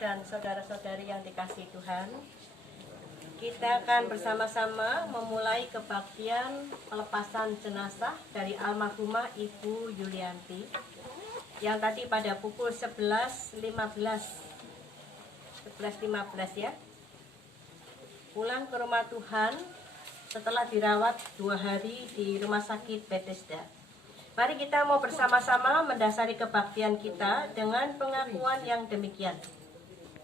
dan saudara-saudari yang dikasihi Tuhan, kita akan bersama-sama memulai kebaktian pelepasan jenazah dari almarhumah Ibu Yulianti yang tadi pada pukul 11.15 ya, pulang ke rumah Tuhan setelah dirawat 2 hari di rumah sakit Bethesda. Mari kita mau bersama-sama mendasari kebaktian kita dengan pengakuan yang demikian.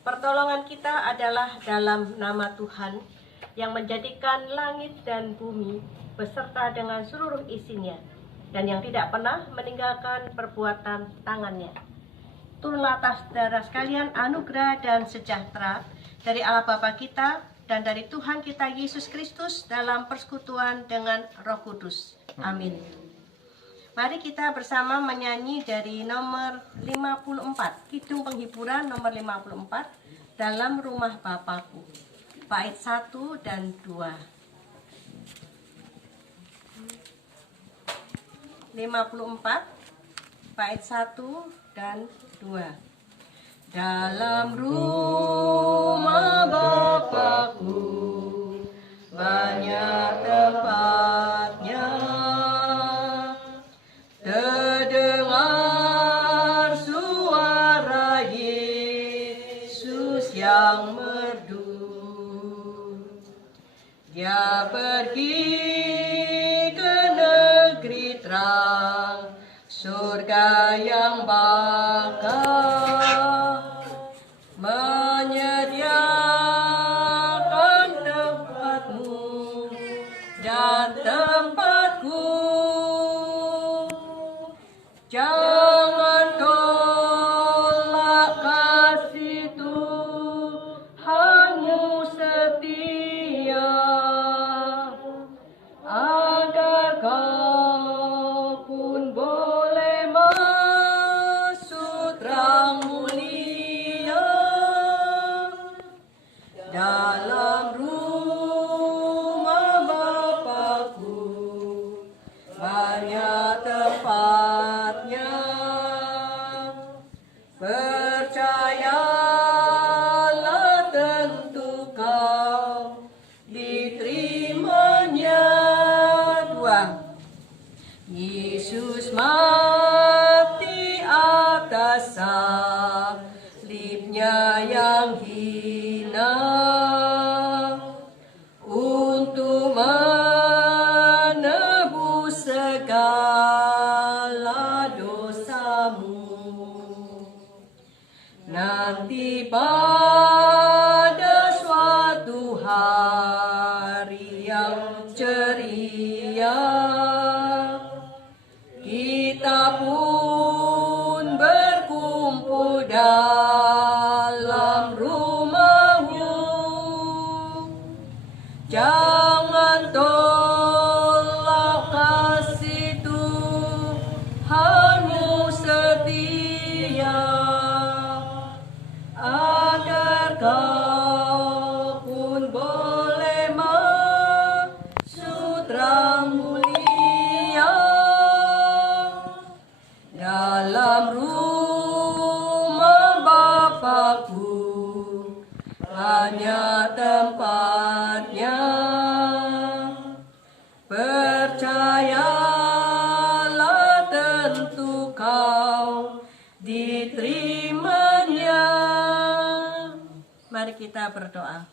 Pertolongan kita adalah dalam nama Tuhan yang menjadikan langit dan bumi beserta dengan seluruh isinya, dan yang tidak pernah meninggalkan perbuatan tangannya. Turunlah atas saudara sekalian anugerah dan sejahtera dari Allah Bapa kita dan dari Tuhan kita Yesus Kristus dalam persekutuan dengan Roh Kudus. Amin. Mari kita bersama menyanyi dari nomor 54, Kidung Penghiburan nomor 54, Dalam Rumah Bapakku, bait 1 dan 2. 54, bait 1 dan 2. Dalam rumah Bapakku banyak tempatnya, terdengar suara Yesus yang merdu. Dia pergi ke negeri terang, surga yang bakal menyediakan tempatmu dan tempatku. Jangan tolak kasih Tuhanmu setia, agar kau pun boleh masuk terang mulia. Dalam rumah Bapakku banyak tempatnya, percayalah tentu kau diterimanya. 2. Yesus mati atas salibnya yang hina untuk menebus segala dosamu. Nanti pada suatu hari yang ceria, kita pun berkumpul dalam rumah-Mu. Jangan tolak kasih Tuhanmu setia, agar kau pun boleh masuk terang mulia. Dalam rumah Bapakku banyak tempatnya, percayalah tentu kau diterimanya. Mari kita berdoa.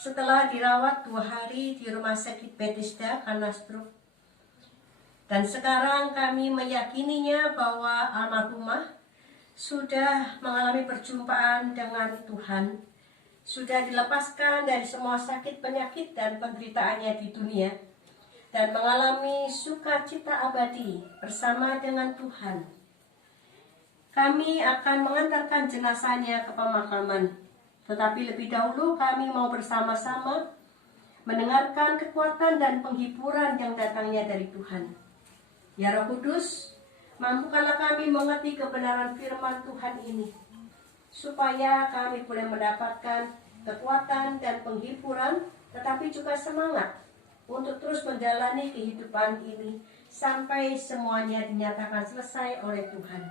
Setelah dirawat 2 hari di rumah sakit Bethesda karena stroke, dan sekarang kami meyakininya bahwa almarhumah sudah mengalami perjumpaan dengan Tuhan, sudah dilepaskan dari semua sakit, penyakit, dan penderitaannya di dunia, dan mengalami sukacita abadi bersama dengan Tuhan. Kami akan mengantarkan jenazahnya ke pemakaman, tetapi lebih dahulu kami mau bersama-sama mendengarkan kekuatan dan penghiburan yang datangnya dari Tuhan. Ya Roh Kudus, mampukanlah kami mengerti kebenaran firman Tuhan ini, supaya kami boleh mendapatkan kekuatan dan penghiburan, tetapi juga semangat untuk terus menjalani kehidupan ini sampai semuanya dinyatakan selesai oleh Tuhan.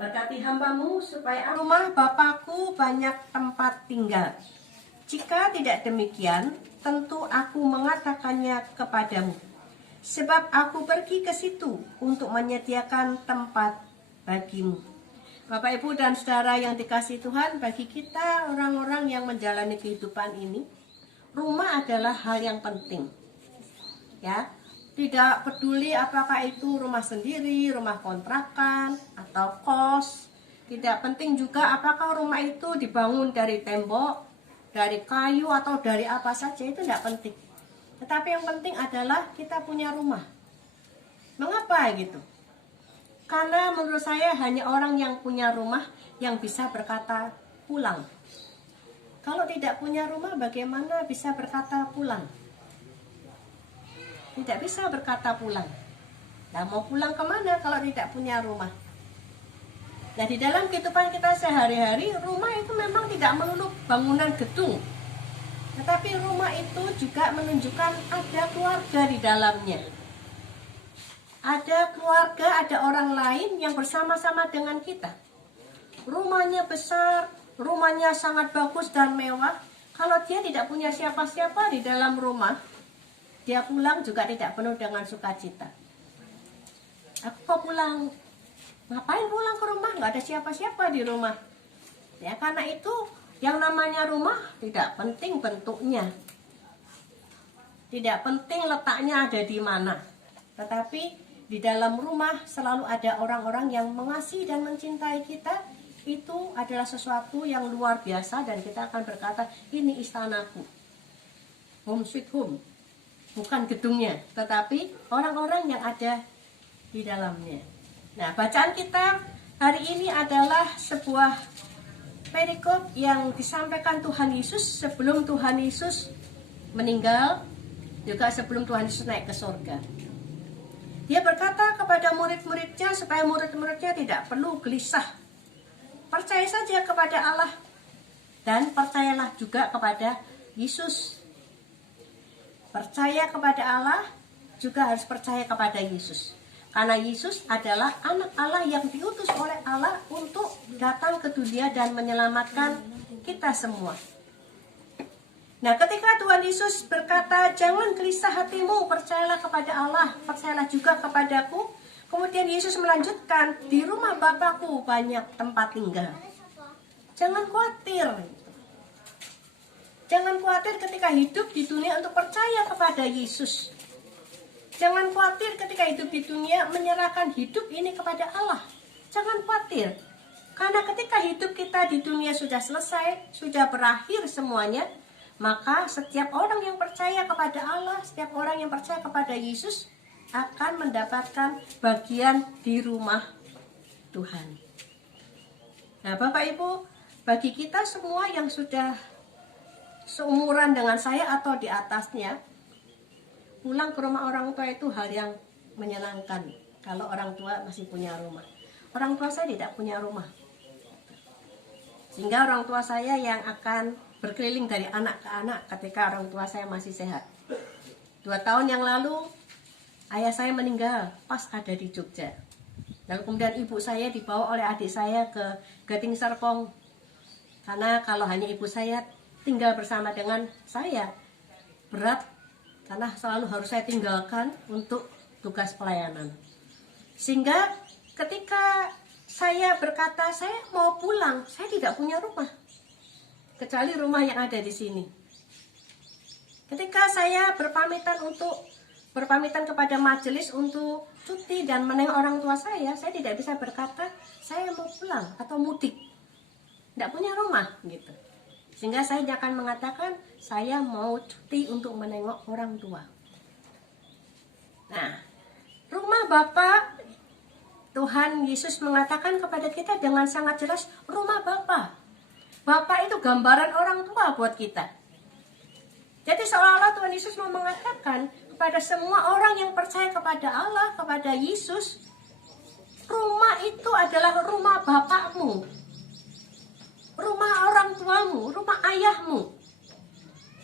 Berkati hamba-Mu supaya rumah Bapakku banyak tempat tinggal. Jika tidak demikian, tentu aku mengatakannya kepadamu. Sebab aku pergi ke situ untuk menyediakan tempat bagimu. Bapak, Ibu, dan saudara yang dikasihi Tuhan, bagi kita orang-orang yang menjalani kehidupan ini, rumah adalah hal yang penting. Ya, tidak peduli apakah itu rumah sendiri, rumah kontrakan, atau kos. Tidak penting juga apakah rumah itu dibangun dari tembok, dari kayu, atau dari apa saja, itu tidak penting. Tetapi yang penting adalah kita punya rumah. Mengapa gitu? Karena menurut saya hanya orang yang punya rumah yang bisa berkata pulang. Kalau tidak punya rumah, bagaimana bisa berkata pulang? Tidak bisa berkata pulang. Nah, mau pulang kemana kalau tidak punya rumah? Nah, di dalam kehidupan kita sehari-hari, rumah itu memang tidak melulu bangunan gedung. Tetapi rumah itu juga menunjukkan ada keluarga di dalamnya. Ada keluarga, ada orang lain yang bersama-sama dengan kita. Rumahnya besar, rumahnya sangat bagus dan mewah. Kalau dia tidak punya siapa-siapa di dalam rumah, dia pulang juga tidak penuh dengan sukacita. Aku kok pulang? Ngapain pulang ke rumah? Nggak ada siapa-siapa di rumah. Ya, karena itu yang namanya rumah tidak penting bentuknya. Tidak penting letaknya ada di mana. Tetapi di dalam rumah selalu ada orang-orang yang mengasihi dan mencintai kita. Itu adalah sesuatu yang luar biasa dan kita akan berkata, ini istanaku. Home sweet home. Bukan gedungnya, tetapi orang-orang yang ada di dalamnya. Nah, bacaan kita hari ini adalah sebuah perikop yang disampaikan Tuhan Yesus sebelum Tuhan Yesus meninggal, juga sebelum Tuhan Yesus naik ke surga. Dia berkata kepada murid-muridnya supaya murid-muridnya tidak perlu gelisah. Percaya saja kepada Allah dan percayalah juga kepada Yesus. Percaya kepada Allah juga harus percaya kepada Yesus. Karena Yesus adalah anak Allah yang diutus oleh Allah untuk datang ke dunia dan menyelamatkan kita semua. Nah, ketika Tuhan Yesus berkata, jangan gelisah hatimu, percayalah kepada Allah, percayalah juga kepadaku. Kemudian Yesus melanjutkan, di rumah Bapakku banyak tempat tinggal. Jangan khawatir. Jangan khawatir ketika hidup di dunia untuk percaya kepada Yesus. Jangan khawatir ketika hidup di dunia menyerahkan hidup ini kepada Allah. Jangan khawatir. Karena ketika hidup kita di dunia sudah selesai, sudah berakhir semuanya, maka setiap orang yang percaya kepada Allah, setiap orang yang percaya kepada Yesus akan mendapatkan bagian di rumah Tuhan. Nah, Bapak Ibu, bagi kita semua yang sudah seumuran dengan saya atau di atasnya, pulang ke rumah orang tua itu hal yang menyenangkan. Kalau orang tua masih punya rumah. Orang tua saya tidak punya rumah. Sehingga orang tua saya yang akan berkeliling dari anak ke anak ketika orang tua saya masih sehat. 2 tahun yang lalu, ayah saya meninggal pas ada di Jogja. Lalu kemudian ibu saya dibawa oleh adik saya ke Gading Serpong. Karena kalau hanya ibu saya tinggal bersama dengan saya, berat karena selalu harus saya tinggalkan untuk tugas pelayanan. Sehingga ketika saya berkata saya mau pulang, saya tidak punya rumah kecuali rumah yang ada di sini. Ketika saya berpamitan kepada majelis untuk cuti dan menengok orang tua saya tidak bisa berkata saya mau pulang atau mudik, tidak punya rumah gitu. Sehingga saya akan mengatakan saya mau cuti untuk menengok orang tua. Nah, rumah Bapa, Tuhan Yesus mengatakan kepada kita dengan sangat jelas, rumah Bapa. Bapa itu gambaran orang tua buat kita. Jadi seolah-olah Tuhan Yesus mau mengatakan kepada semua orang yang percaya kepada Allah, kepada Yesus, rumah itu adalah rumah Bapakmu. Rumah orang tuamu, rumah ayahmu.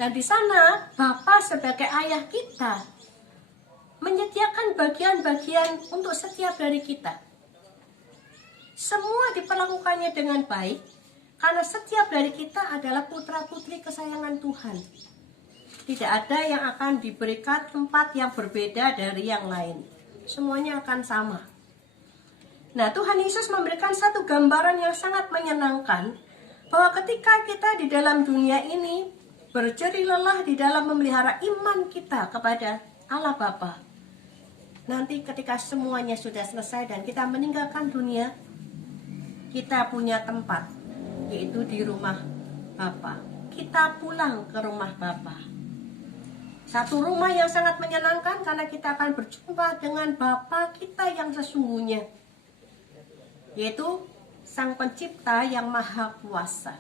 Dan di sana Bapa sebagai ayah kita menyediakan bagian-bagian untuk setiap dari kita. semua diperlakukannya dengan baik, karena setiap dari kita adalah putra-putri kesayangan Tuhan. Tidak ada yang akan diberikan tempat yang berbeda dari yang lain. Semuanya akan sama. Nah, Tuhan Yesus memberikan satu gambaran yang sangat menyenangkan, bahwa ketika kita di dalam dunia ini berjerih lelah di dalam memelihara iman kita kepada Allah Bapa, nanti ketika semuanya sudah selesai dan kita meninggalkan dunia, kita punya tempat, yaitu di rumah Bapa. Kita pulang ke rumah Bapa. Satu rumah yang sangat menyenangkan karena kita akan berjumpa dengan Bapa kita yang sesungguhnya, yaitu Sang Pencipta yang Maha Kuasa.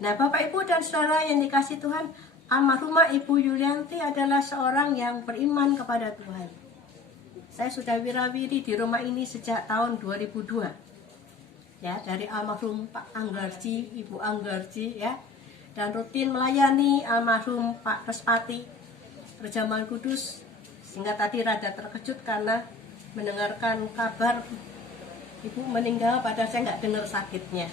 Nah, Bapak, Ibu, dan Saudara yang dikasihi Tuhan, almarhumah Ibu Yulianti adalah seorang yang beriman kepada Tuhan. Saya sudah wirawiri di rumah ini sejak tahun 2002. Ya, dari almarhum Pak Anggarji, Ibu Anggarji, ya, dan rutin melayani almarhum Pak Respati Perjamuan Kudus, sehingga tadi rada terkejut karena mendengarkan kabar Ibu meninggal, padahal saya nggak dengar sakitnya.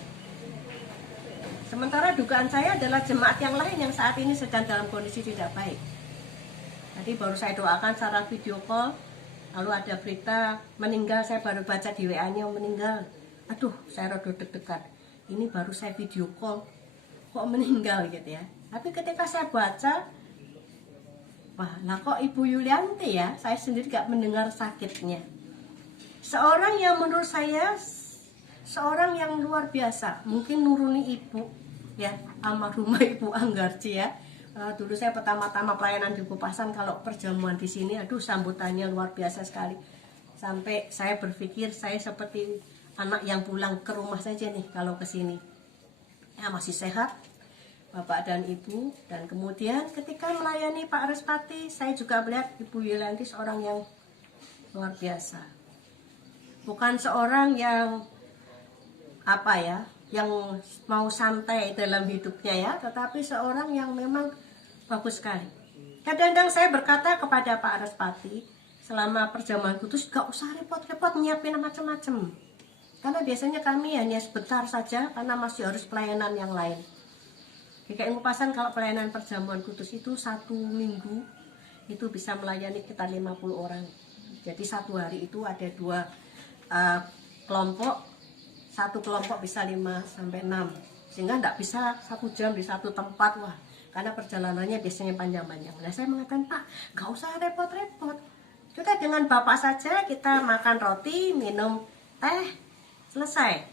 Sementara dugaan saya adalah jemaat yang lain yang saat ini sedang dalam kondisi tidak baik. Tadi baru saya doakan secara video call, lalu ada berita meninggal, saya baru baca di WA-nya meninggal. Aduh, saya rada deg-degan. Ini baru saya video call, kok meninggal gitu ya. Tapi ketika saya baca, wah, lah kok Ibu Yulianti ya, saya sendiri gak mendengar sakitnya. Seorang yang menurut saya, seorang yang luar biasa, mungkin nuruni ibu, ya, almarhumah Ibu Anggarji ya. Dulu saya pertama-tama pelayanan di Kupasan, kalau perjamuan di sini, aduh sambutannya luar biasa sekali. Sampai saya berpikir saya seperti anak yang pulang ke rumah saja nih kalau ke sini. Ya, masih sehat, Bapak dan Ibu. Dan kemudian ketika melayani Pak Respati, saya juga melihat Ibu Yulianti seorang yang luar biasa. Bukan seorang yang apa ya, yang mau santai dalam hidupnya ya, tetapi seorang yang memang bagus sekali. Kadang-kadang saya berkata kepada Pak Respati, selama perjamuan kudus gak usah repot-repot nyiapin macam-macam, karena biasanya kami hanya sebentar saja karena masih harus pelayanan yang lain. Di KM Kupasan kalau pelayanan perjamuan kudus itu 1 minggu itu bisa melayani kita 50 orang. Jadi satu hari itu ada 2 kelompok, satu kelompok bisa 5-6, sehingga tidak bisa 1 jam di satu tempat, wah, karena perjalanannya biasanya panjang-panjang. Nah, saya mengatakan, Pak, gak usah repot-repot, kita dengan Bapak saja, kita makan roti, minum teh, selesai.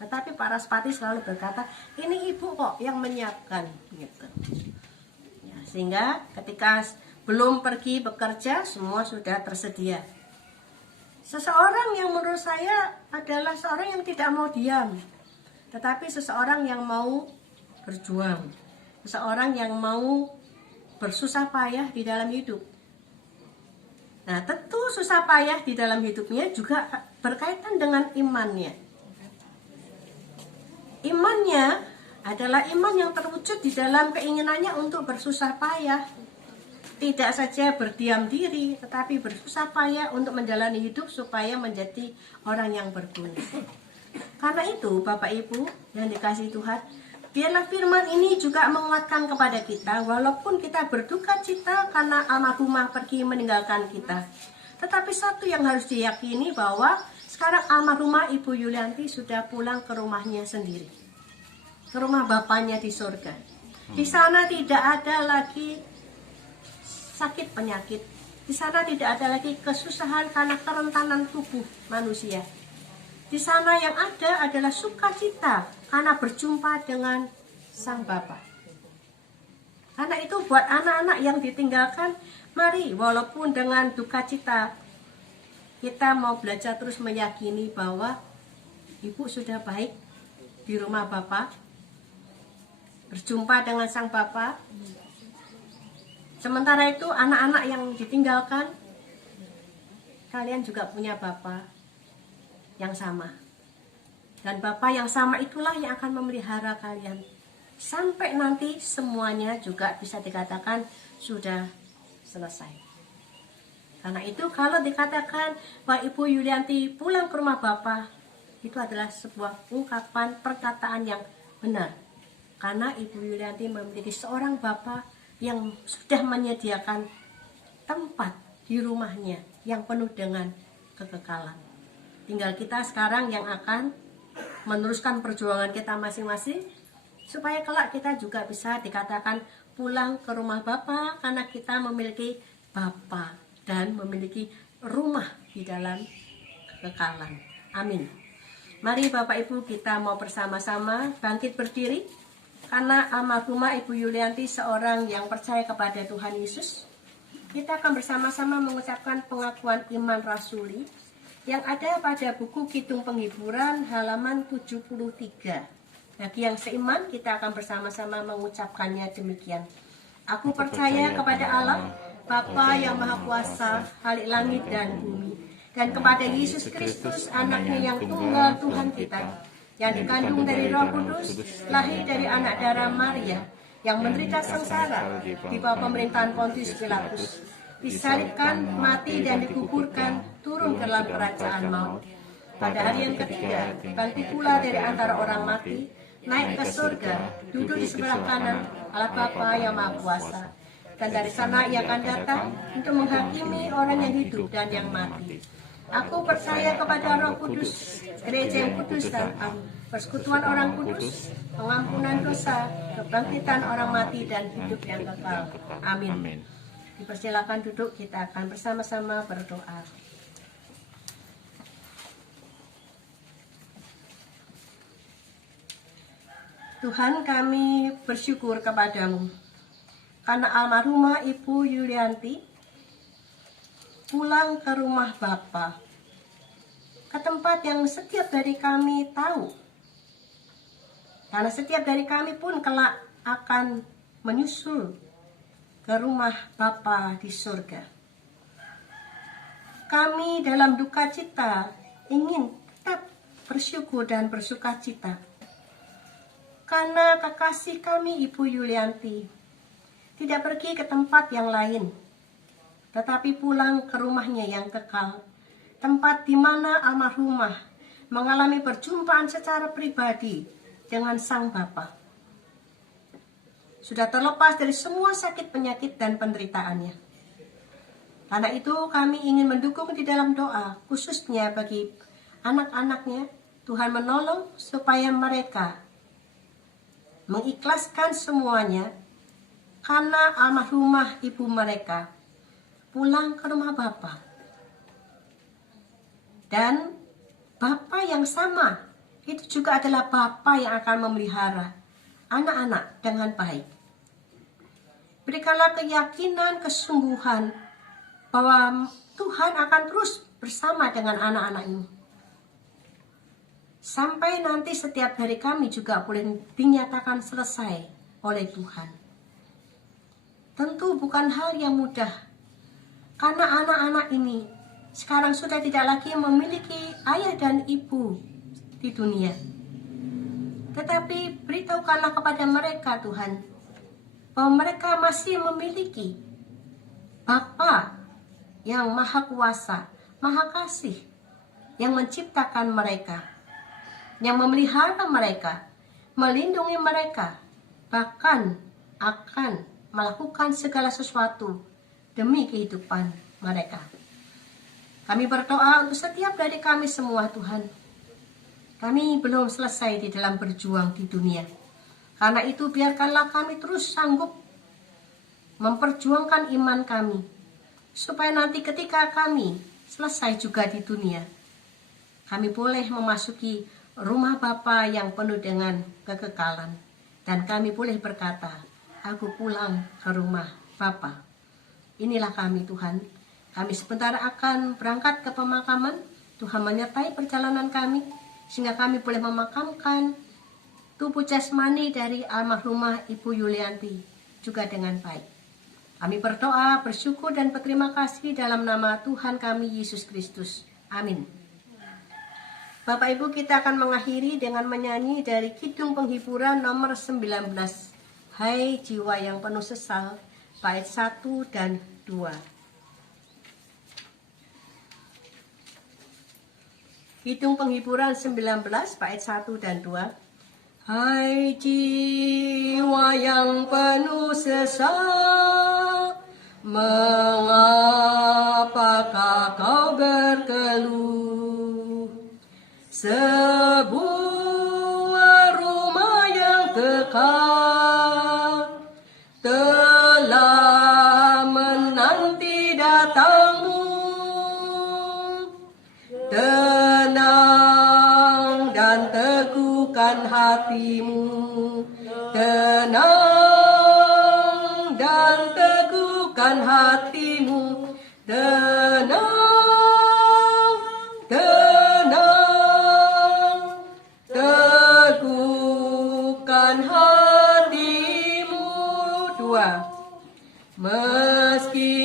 Tetapi Pak Respati selalu berkata, ini Ibu kok yang menyiapkan gitu ya, sehingga ketika belum pergi bekerja semua sudah tersedia. Seseorang yang menurut saya adalah seorang yang tidak mau diam, tetapi seseorang yang mau berjuang, seseorang yang mau bersusah payah di dalam hidup. Nah, tentu susah payah di dalam hidupnya juga berkaitan dengan imannya. Imannya adalah iman yang terwujud di dalam keinginannya untuk bersusah payah. Tidak saja berdiam diri, tetapi bersusah payah untuk menjalani hidup supaya menjadi orang yang berguna. Karena itu, Bapak Ibu yang dikasihi Tuhan, biarlah firman ini juga menguatkan kepada kita, walaupun kita berduka cita karena almarhumah pergi meninggalkan kita. Tetapi satu yang harus diyakini bahwa sekarang almarhumah Ibu Yulianti sudah pulang ke rumahnya sendiri, ke rumah Bapaknya di surga. Di sana tidak ada lagi sakit penyakit. Di sana tidak ada lagi kesusahan karena kerentanan tubuh manusia. Di sana yang ada adalah sukacita karena berjumpa dengan Sang Bapa. Karena itu buat anak-anak yang ditinggalkan, mari walaupun dengan duka cita, kita mau belajar terus meyakini bahwa Ibu sudah baik di rumah Bapa, berjumpa dengan Sang Bapa. Sementara itu anak-anak yang ditinggalkan, kalian juga punya Bapa yang sama. Dan Bapa yang sama itulah yang akan memelihara kalian sampai nanti semuanya juga bisa dikatakan sudah selesai. Karena itu kalau dikatakan bahwa Ibu Yulianti pulang ke rumah Bapa, itu adalah sebuah ungkapan perkataan yang benar. Karena Ibu Yulianti memiliki seorang bapak yang sudah menyediakan tempat di rumahnya yang penuh dengan kekekalan. Tinggal kita sekarang yang akan meneruskan perjuangan kita masing-masing, supaya kelak kita juga bisa dikatakan pulang ke rumah Bapa, karena kita memiliki Bapa dan memiliki rumah di dalam kekekalan. Amin. Mari Bapak Ibu, kita mau bersama-sama bangkit berdiri, karena almarhumah Ibu Yulianti seorang yang percaya kepada Tuhan Yesus. Kita akan bersama-sama mengucapkan pengakuan iman rasuli yang ada pada buku Kidung Penghiburan halaman 73. Bagi yang seiman, kita akan bersama-sama mengucapkannya demikian. Aku percaya kepada Allah, Bapa yang Maha Kuasa, Khalik langit dan bumi, dan kepada Yesus Kristus, anaknya yang tunggal Tuhan kita, yang dikandung dari Roh Kudus, lahir dari anak darah Maria, yang menderita sengsara di bawah pemerintahan Pontius Pilatus, disalibkan, mati dan dikuburkan, turun ke dalam kerajaan maut. Pada hari yang ketiga, bangkit pula dari antara orang mati, naik ke surga, duduk di sebelah kanan Allah Bapa yang Maha Kuasa. Dan dari sana ia akan datang untuk menghakimi orang yang hidup dan yang mati. Aku percaya kepada Roh Kudus, gereja yang kudus dan am, persekutuan orang kudus, pengampunan dosa, kebangkitan orang mati dan hidup yang kekal. Amin. Dipersilakan duduk, kita akan bersama-sama berdoa. Tuhan, kami bersyukur kepadamu karena almarhumah Ibu Yulianti pulang ke rumah Bapa, ke tempat yang setiap dari kami tahu, karena setiap dari kami pun kelak akan menyusul ke rumah Bapa di surga. Kami dalam duka cita ingin tetap bersyukur dan bersuka cita, karena kekasih kami Ibu Yulianti tidak pergi ke tempat yang lain, tetapi pulang ke rumahnya yang kekal, tempat di mana almarhumah mengalami perjumpaan secara pribadi dengan Sang Bapa. Sudah terlepas dari semua sakit, penyakit, dan penderitaannya. Karena itu kami ingin mendukung di dalam doa, khususnya bagi anak-anaknya. Tuhan menolong supaya mereka mengikhlaskan semuanya, karena almarhumah ibu mereka pulang ke rumah Bapa. Dan Bapa yang sama itu juga adalah Bapa yang akan memelihara anak-anak dengan baik. Berikanlah keyakinan, kesungguhan bahwa Tuhan akan terus bersama dengan anak-anak ini. Sampai nanti setiap dari kami juga boleh dinyatakan selesai oleh Tuhan. Tentu bukan hal yang mudah, karena anak-anak ini sekarang sudah tidak lagi memiliki ayah dan ibu di dunia. Tetapi beritahukanlah kepada mereka, Tuhan, bahwa mereka masih memiliki Bapa yang Maha Kuasa, Maha Kasih, yang menciptakan mereka, yang memelihara mereka, melindungi mereka, bahkan akan melakukan segala sesuatu demi kehidupan mereka. Kami berdoa untuk setiap dari kami semua, Tuhan. Kami belum selesai di dalam berjuang di dunia. Karena itu biarkanlah kami terus sanggup memperjuangkan iman kami, supaya nanti ketika kami selesai juga di dunia, kami boleh memasuki rumah Bapa yang penuh dengan kekekalan. Dan kami boleh berkata, aku pulang ke rumah Bapa. Inilah kami, Tuhan. Kami sebentar akan berangkat ke pemakaman. Tuhan menyertai perjalanan kami, sehingga kami boleh memakamkan tubuh jasmani dari almarhumah Ibu Yulianti juga dengan baik. Kami berdoa, bersyukur dan berterima kasih dalam nama Tuhan kami Yesus Kristus. Amin. Bapak Ibu, kita akan mengakhiri dengan menyanyi dari Kidung Penghiburan nomor 19. Hai jiwa yang penuh sesal, bait 1 dan 2. Kidung Penghiburan 19 bait 1 dan 2. Hai jiwa yang penuh sesak, mengapakah kau berkeluh? Sebuah rumah yang kekal telah menanti datangmu. Tenang dan teguhkan hatimu. Tenang dan teguhkan hatimu. Tenang, tenang, teguhkan hatimu. 2. Meski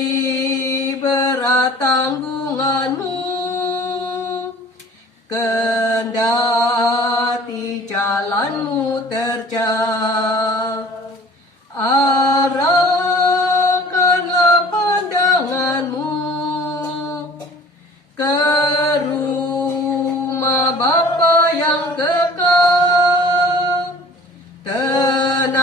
berat tanggunganmu, kendati jalanmu terjal, arahkanlah pandanganmu ke rumah Bapa yang kekal. Tenang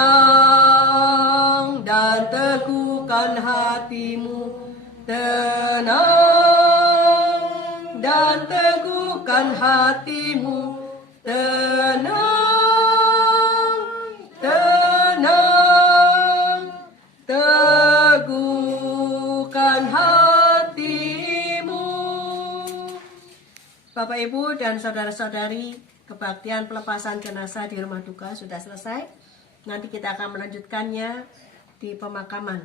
dan teguhkan hatimu. Tenang dan teguhkan hatimu. Tenang, tenang, teguhkan hatimu. Bapak, Ibu, dan saudara-saudari, kebaktian pelepasan jenazah di rumah duka sudah selesai. Nanti kita akan melanjutkannya di pemakaman.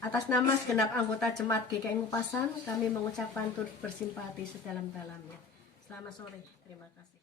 Atas nama segenap anggota Jemaat GKI Ngupasan, kami mengucapkan turut bersimpati sedalam-dalamnya. Selamat sore, terima kasih.